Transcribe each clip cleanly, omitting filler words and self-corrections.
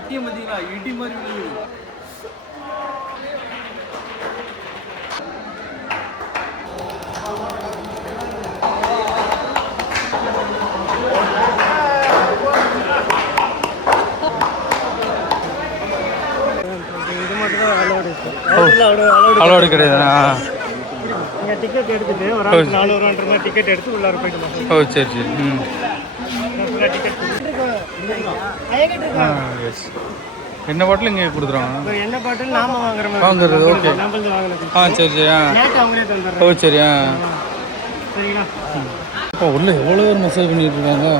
அட்டியம் பார்த்தீங்களா, இடி மாதிரி விழுது. அலோடு கிடையாது. டிக்கெட் எடுத்துட்டு ஒரு ஆளுக்கு 400 ரூபா டிக்கெட் எடுத்து உள்ளார போயிட்டு. ஓ சரி சரி. என்ன பாட்டில் இங்கே கொடுத்துருவாங்க? என்ன பாட்டில் நாம வாங்குறது. ஓகே. சரி சரி. ஓ சரியா. சரிங்களா? இப்போ உள்ள எவ்வளோ பேர் மெசேஜ் பண்ணிட்டு இருக்காங்க.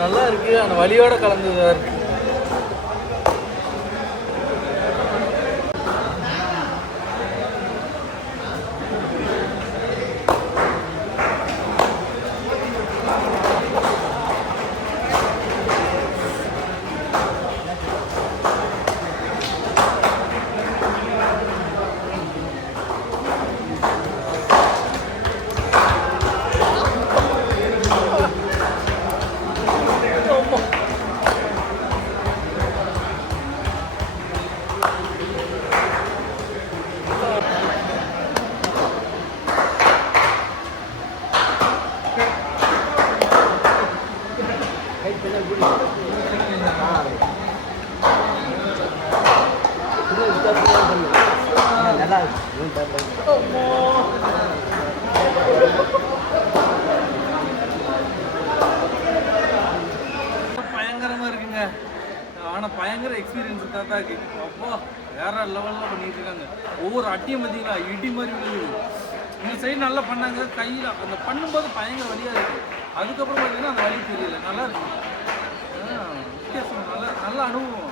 நல்லா இருக்கு, அந்த வலியோட கலந்ததா இருக்கு. பயங்கரமா இருக்குங்க. ஆனா பயங்கர எக்ஸ்பீரியன்ஸ் தான் இருக்கு. அப்பா வேற லெவல்ல பண்ணிட்டு இருக்காங்க. ஒவ்வொரு அட்டியும் பார்த்தீங்களா, இடி மாதிரி விழுது. இந்த சைடு நல்லா பண்ணாங்க. கையில் அந்த பண்ணும்போது பயங்கர வலியாக இருக்கு. அதுக்கப்புறம் பார்த்தீங்கன்னா அந்த வலி தெரியல. நல்லா இருக்கு. வித்தியாசம். நல்ல அனுபவம்.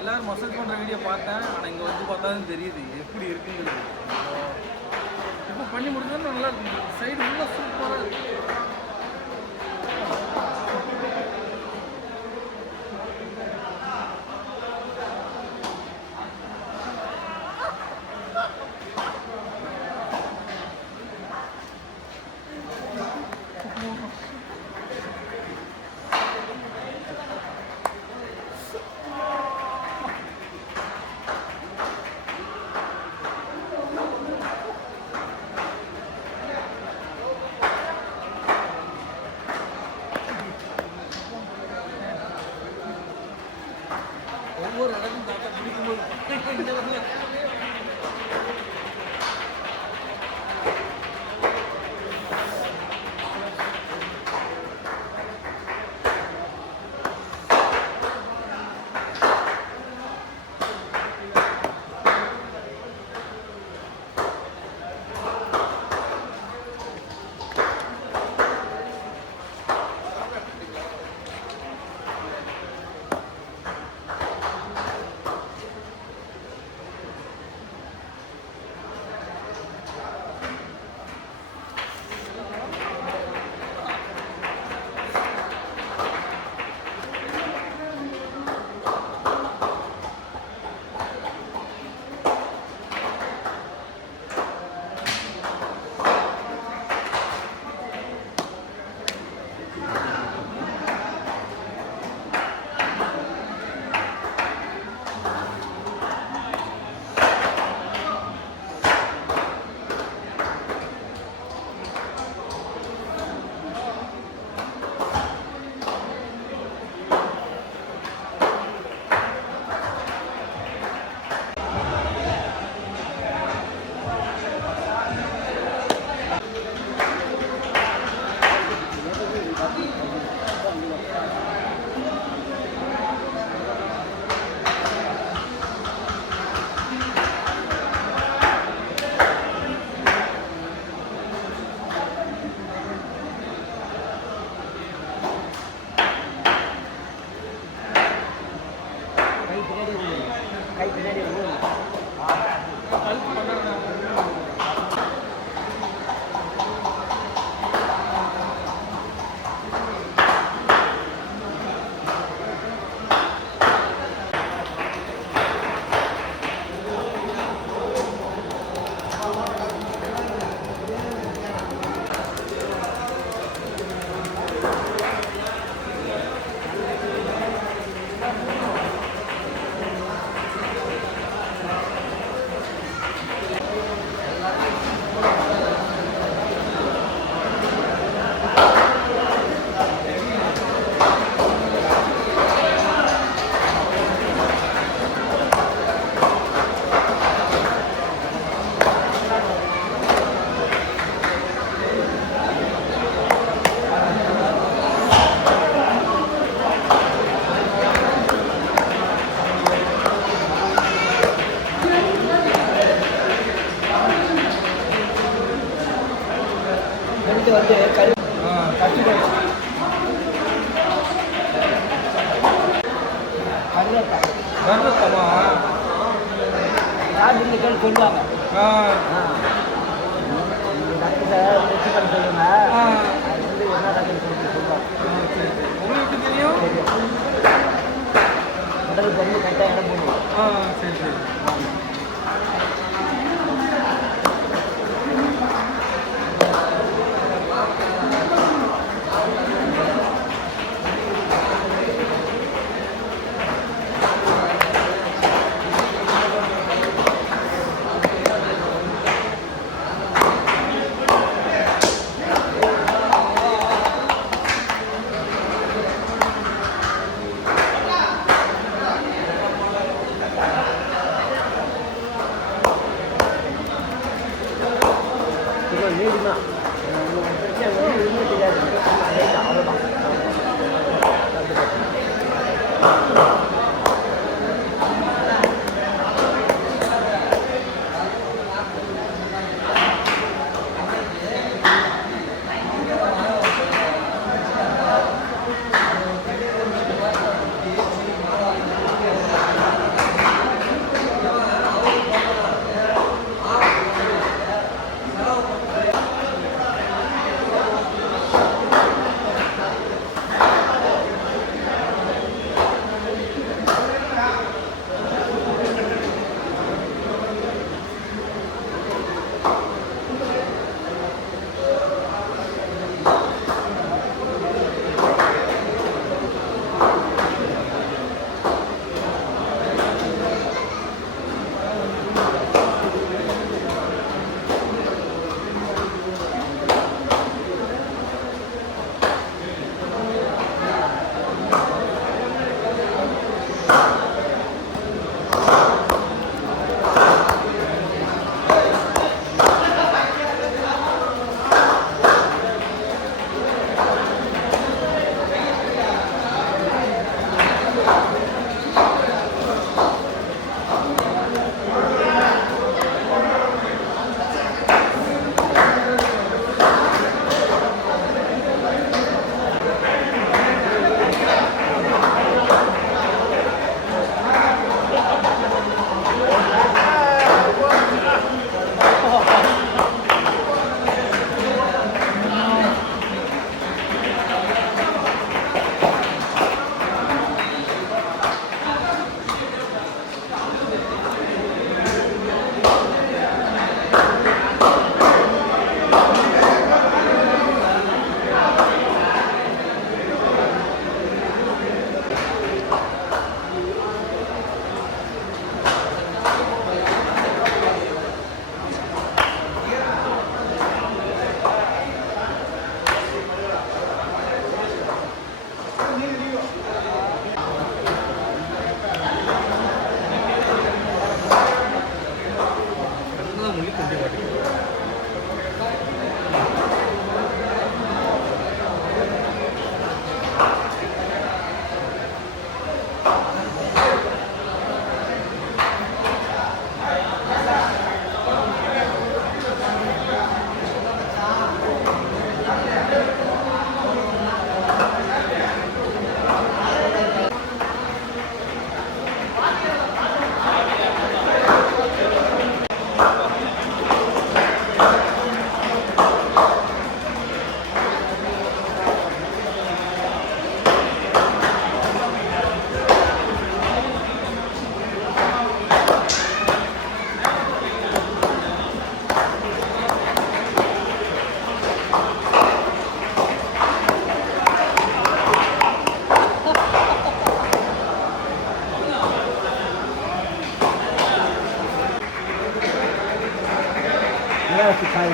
எல்லாரும் மசாஜ் பண்ணுற வீடியோ பார்த்தேன். ஆனால் இங்கே வந்து பார்த்தா தான் தெரியுது எப்படி இருக்குங்கிறது. இப்போ பண்ணி முடிஞ்சோன்னா நல்லா இருக்கு. சைடு ரொம்ப சூப்பராக இருக்கு. ஹெல்ப் பண்ணுறாங்க. கருத்தமா சொல்லுவாங்க உங்களுக்கு தெரியும். உடலுக்கு வந்து கரெக்டாக இடம் போடுவோம். சரி சரி. நீடுதான் எதுவுமே தெரியாது. அவ்வளோதான்.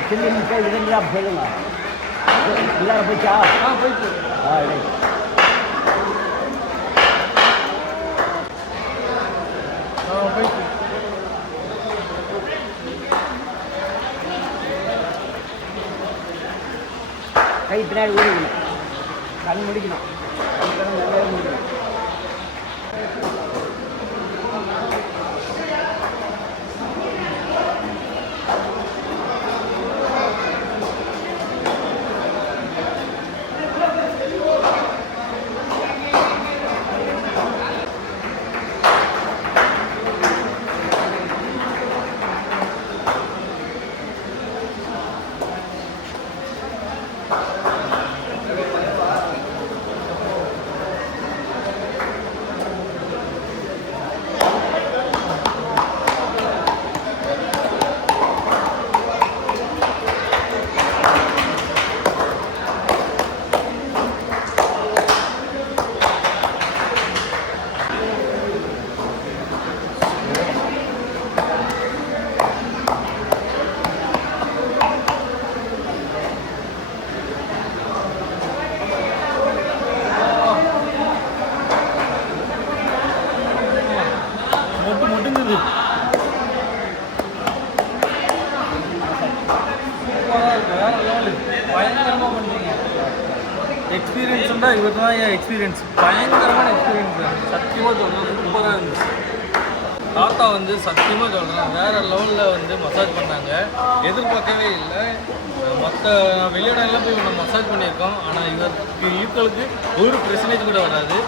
சில்லி மிச்சா இதெல்லாம் சொல்லுங்க எல்லாரும் போயிச்சா போயிட்டு போயிட்டு கை பின்னாடி ஊறிக்கணும் கண் முடிக்கணும் நல்லா முடிக்கணும் முடிஞ்சது. வேற லெவலு, பயங்கரமாக பண்ணிட்டீங்க. எக்ஸ்பீரியன்ஸ்ன்றா இவர் தான் என் எக்ஸ்பீரியன்ஸ், பயங்கரமான எக்ஸ்பீரியன்ஸ். சத்தியமாக சொல்கிறேன், சூப்பராக இருந்துச்சு. தாத்தா வந்து சத்தியமாக சொல்கிறேன் வேறு லெவலில் வந்து மசாஜ் பண்ணாங்க. எதிர்பார்க்கவே இல்லை. மற்ற வெளியிடம்லாம் போய் இவங்க மசாஜ் பண்ணியிருக்கோம். ஆனால் இவருக்கு ஈக்குவலுக்கு ஒரு பெர்சன்டேஜ் கூட வராது.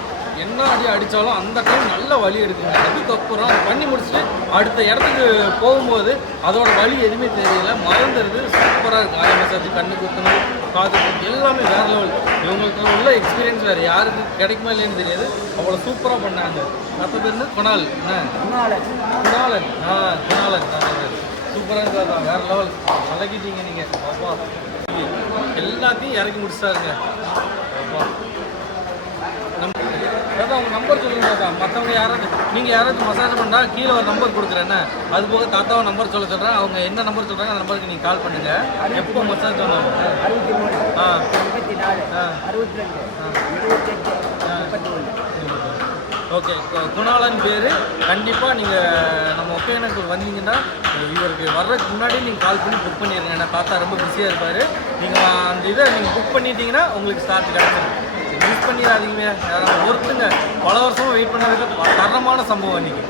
என்ன அடித்தாலும் அந்த டைம் நல்ல வலி எடுக்குங்க. அதுக்கப்புறம் அதை பண்ணி முடிச்சுட்டு அடுத்த இடத்துக்கு போகும்போது அதோட வலி எதுவுமே தெரியல, மறந்துடுது. சூப்பராக இருக்குது. ஆய மசாஜ், கண்ணு குத்துணும், காது குத்து, எல்லாமே வேறு லெவல். இவங்களுக்கு உள்ள எக்ஸ்பீரியன்ஸ் வேறு யாருக்கு கிடைக்குமா இல்லைன்னு தெரியாது. அவ்வளோ சூப்பராக பண்ணாங்க. மற்ற பேர் குணால், குணாலன் குணாலன் சூப்பராக இருக்காது. வேறு லெவல், பழகிட்டீங்க நீங்கள். அப்பா எல்லாத்தையும் இறக்கி முடிச்சிட்டாருங்க. அப்பா அதான் உங்கள் நம்பர் சொல்லுங்க தாத்தா. மற்றவங்க யாராவது நீங்கள் யாராச்சும் மசாஜ் பண்ணால் கீழே ஒரு நம்பர் கொடுக்குறேன்னு, அது போக தாத்தாவை நம்பர் சொல்கிறேன். அவங்க என்ன நம்பர் சொல்கிறாங்க அந்த நம்பருக்கு நீங்கள் கால் பண்ணுங்கள். எப்போ மசாஜ் சொன்னாலும் 63 ஓகே. குணாலன் பேர். கண்டிப்பாக நீங்கள் நம்ம ஒகேனக்கல் வந்தீங்கன்னா இவருக்கு வர்றதுக்கு முன்னாடி நீங்கள் கால் பண்ணி புக் பண்ணிடுங்க. ஏன்னா தாத்தா ரொம்ப பிஸியாக இருப்பார். நீங்கள் அந்த இதை நீங்கள் புக் பண்ணிட்டீங்கன்னா உங்களுக்கு ஸ்டார்ட் கிடச்சிடும். மிஸ் பண்ணிடாதீங்க. ஒருத்தங்க பல வருஷமாக வெயிட் பண்ணதுக்கு தரமான சம்பவம் இன்றைக்கி.